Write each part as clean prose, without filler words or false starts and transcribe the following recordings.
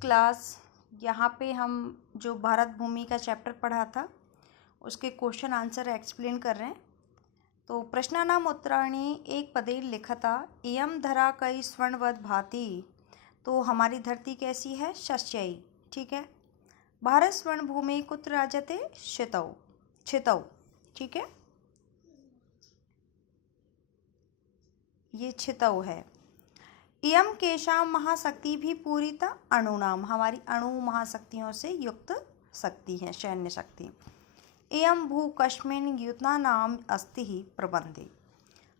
Class. यहाँ पे हम जो भारत भूमि का चैप्टर पढ़ा था उसके क्वेश्चन आंसर एक्सप्लेन कर रहे हैं। तो प्रश्नानाम उत्तराणि एक पदे लिखता इयं धरा कई स्वर्णवत भाति। तो हमारी धरती कैसी है? शस्यई। ठीक है। भारत स्वर्ण भूमि कुत्र राजते? छितौ। ठीक है, ये छितौ है। इयम केशाम महाशक्ति भी पूरिता अणुनाम, हमारी अणु महाशक्तियों से युक्त शक्ति है, सैन्य शक्ति। इयम भू कस्मिन् युतानाम अस्ति प्रबंधे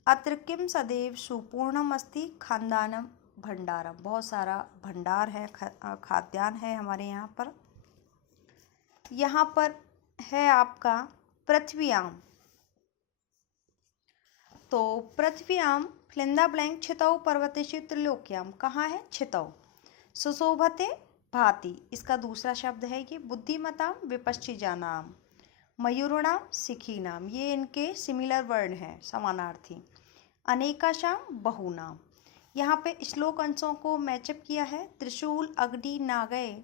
अत्र किम सदैव सुपूर्णम अस्ति खानदानम भंडारम। बहुत सारा भंडार है, खाद्यान्न है हमारे यहाँ पर। यहाँ पर है आपका पृथ्व्याम। तो पृथ्व्याम फिलिंदा ब्लैंक छितौ पर्वतेषु त्रिलोक्याम, कहाँ है? छितौ। सुशोभते भाति, इसका दूसरा शब्द है ये। बुद्धिमताम विपश्चिजानाम, मयूराणाम शिखीनाम, ये इनके सिमिलर वर्ड हैं, समानार्थी। अनेकाशाम बहुनाम, यहाँ पे श्लोक अंशों को मैचअप किया है। त्रिशूल अग्नि नागय,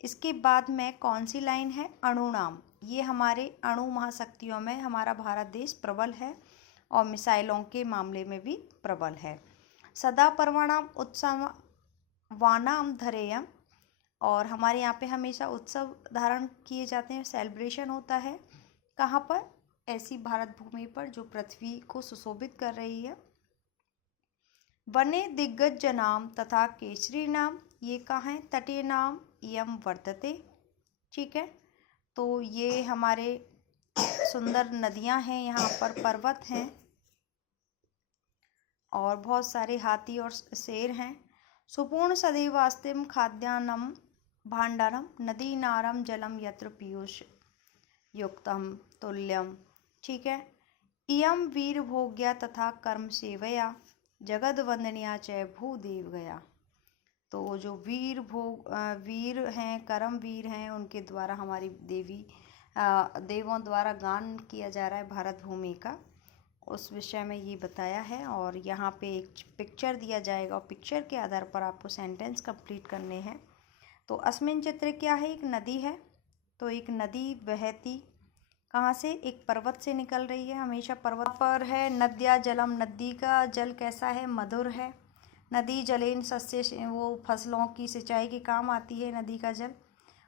इसके बाद में कौन सी लाइन है? अणुनाम, ये हमारे अणु महाशक्तियों में हमारा भारत देश प्रबल है और मिसाइलों के मामले में भी प्रबल है। सदा पर्वणाम उत्सवानाम धरेयम, और हमारे यहाँ पे हमेशा उत्सव धारण किए जाते हैं, सेलिब्रेशन होता है। कहाँ पर? ऐसी भारत भूमि पर जो पृथ्वी को सुशोभित कर रही है। वने दिग्गज नाम तथा केसरी नाम, ये कहाँ है? तटे नाम इयम वर्तते। ठीक है, तो ये हमारे सुंदर नदियां हैं, यहाँ पर पर्वत हैं और बहुत सारे हाथी और शेर हैं। सुपूर्ण सदैवास्तिम खाद्यान्नम भांडारम नदी नारम जलम यत्र पीयूष युक्तम तुल्यम। ठीक है। इयम वीर भोग्या तथा कर्म सेवया जगद वंदनिया च भूदेव गया। तो जो वीर हैं, कर्मवीर हैं, उनके द्वारा हमारी देवों द्वारा गान किया जा रहा है भारत भूमि का, उस विषय में ये बताया है। और यहाँ पे एक पिक्चर दिया जाएगा और पिक्चर के आधार पर आपको सेंटेंस कंप्लीट करने हैं। तो अस्मिन चित्र क्या है? एक नदी है। तो एक नदी बहती कहाँ से? एक पर्वत से निकल रही है, हमेशा पर्वत पर है। नद्या जलम, नदी का जल कैसा है? मधुर है। नदी जलेन सस्य, वो फसलों की सिंचाई के काम आती है नदी का जल।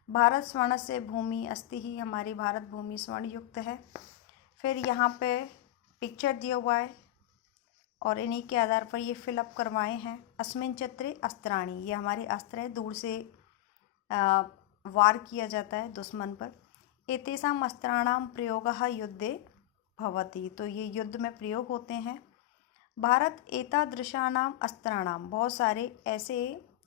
भारत स्वर्ण से भूमि अस्ति ही, हमारी भारत भूमि स्वर्ण युक्त है। फिर यहाँ पे पिक्चर दिया हुआ है और इन्हीं के आधार पर ये फिलअप करवाए हैं। अस्मिन चित्रे अस्त्राणि, ये हमारे अस्त्र है, दूर से वार किया जाता है दुश्मन पर। एतेषाम अस्त्राणाम प्रयोगः युद्धे भवति, तो ये युद्ध में प्रयोग होते हैं। भारत एतादृशानाम अस्त्राणाम, बहुत सारे ऐसे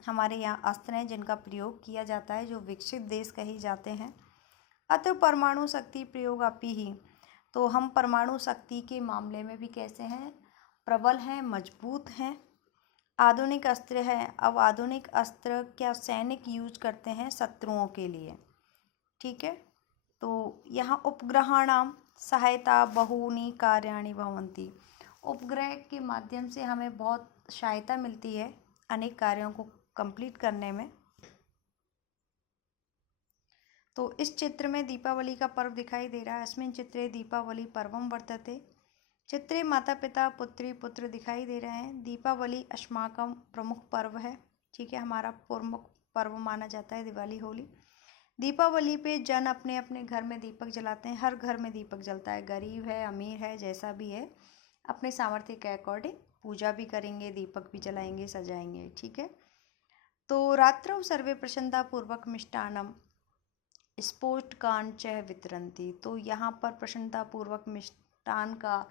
हमारे यहाँ अस्त्र हैं जिनका प्रयोग किया जाता है, जो विकसित देश कहे जाते हैं। अत्र परमाणु शक्ति प्रयोग अपि ही, तो हम परमाणु शक्ति के मामले में भी कैसे हैं? प्रबल हैं, मजबूत हैं। आधुनिक अस्त्र है। अब आधुनिक अस्त्र क्या सैनिक यूज करते हैं? शत्रुओं के लिए। ठीक है। तो यहाँ उपग्रहाणाम सहायता बहूनि कार्याणि भवन्ति, उपग्रह के माध्यम से हमें बहुत सहायता मिलती है अनेक कार्यों को कंप्लीट करने में। तो इस चित्र में दीपावली का पर्व दिखाई दे रहा है। अस्मिन चित्रे दीपावली पर्वम वर्तते। चित्रे माता पिता पुत्री पुत्र दिखाई दे रहे हैं। दीपावली अस्माकम प्रमुख पर्व है। ठीक है, हमारा प्रमुख पर्व माना जाता है दिवाली होली। दीपावली पे जन अपने अपने घर में दीपक जलाते हैं। हर घर में दीपक जलता है, गरीब है अमीर है जैसा भी है, अपने सामर्थ्य के अकॉर्डिंग पूजा भी करेंगे, दीपक भी जलाएंगे, सजाएंगे। ठीक है। तो रात्रौ सर्वे प्रसन्नतापूर्वक मिष्टान्नम स्फोटकान् च वितरन्ति, तो यहाँ पर प्रसन्नतापूर्वक मिष्टान का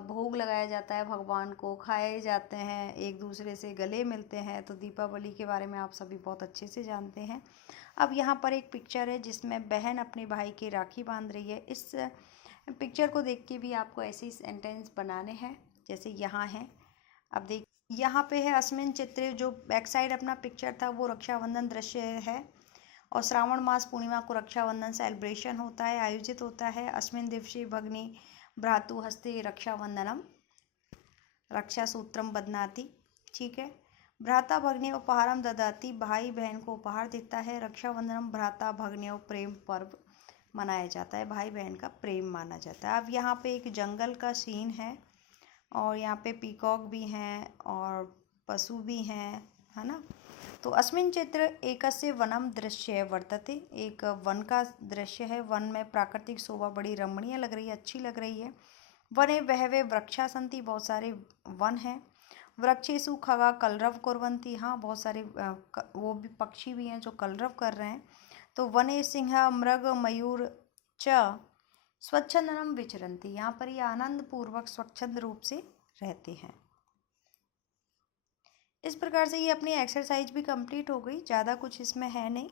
भोग लगाया जाता है, भगवान को खाए जाते हैं, एक दूसरे से गले मिलते हैं। तो दीपावली के बारे में आप सभी बहुत अच्छे से जानते हैं। अब यहाँ पर एक पिक्चर है जिसमें बहन अपने भाई की राखी बांध रही है। इस पिक्चर को देख के भी आपको ऐसे ही सेंटेंस बनाने हैं जैसे यहाँ है। अब देख, यहाँ पे है अस्मिन चित्रे, जो बैक साइड अपना पिक्चर था वो रक्षाबंधन दृश्य है और श्रावण मास पूर्णिमा को रक्षाबंधन सेलिब्रेशन होता है, आयोजित होता है। अस्मिन दिवसे भगनी भ्रातु हस्ते रक्षाबंधनम रक्षा सूत्रम बध्नाति। ठीक है। भ्राता भगिनी उपहारम ददाती, भाई बहन को उपहार देता है। रक्षाबंधनम भ्राता भगिनी प्रेम पर्व मनाया जाता है, भाई बहन का प्रेम माना जाता है। अब यहाँ पे एक जंगल का सीन है और यहाँ पे पीकॉक भी हैं और पशु भी हैं, है ना। तो अस्मिन् चित्र एकस्य वनम दृश्य वर्तते, एक वन का दृश्य है। वन में प्राकृतिक शोभा बड़ी रमणीय लग रही है, अच्छी लग रही है। वने बहवे वृक्षा सन्ति, बहुत सारे वन हैं। वृक्षेषु खगा कलरव कुर्वन्ति, हाँ बहुत सारे वो भी पक्षी भी हैं जो कलरव कर रहे हैं। तो वने सिंह मृग मयूर च स्वच्छंदनम विचरन्ति, यहाँ पर ये आनंद पूर्वक स्वच्छंद रूप से रहते हैं। इस प्रकार से ये अपनी एक्सरसाइज भी कंप्लीट हो गई, ज़्यादा कुछ इसमें है नहीं।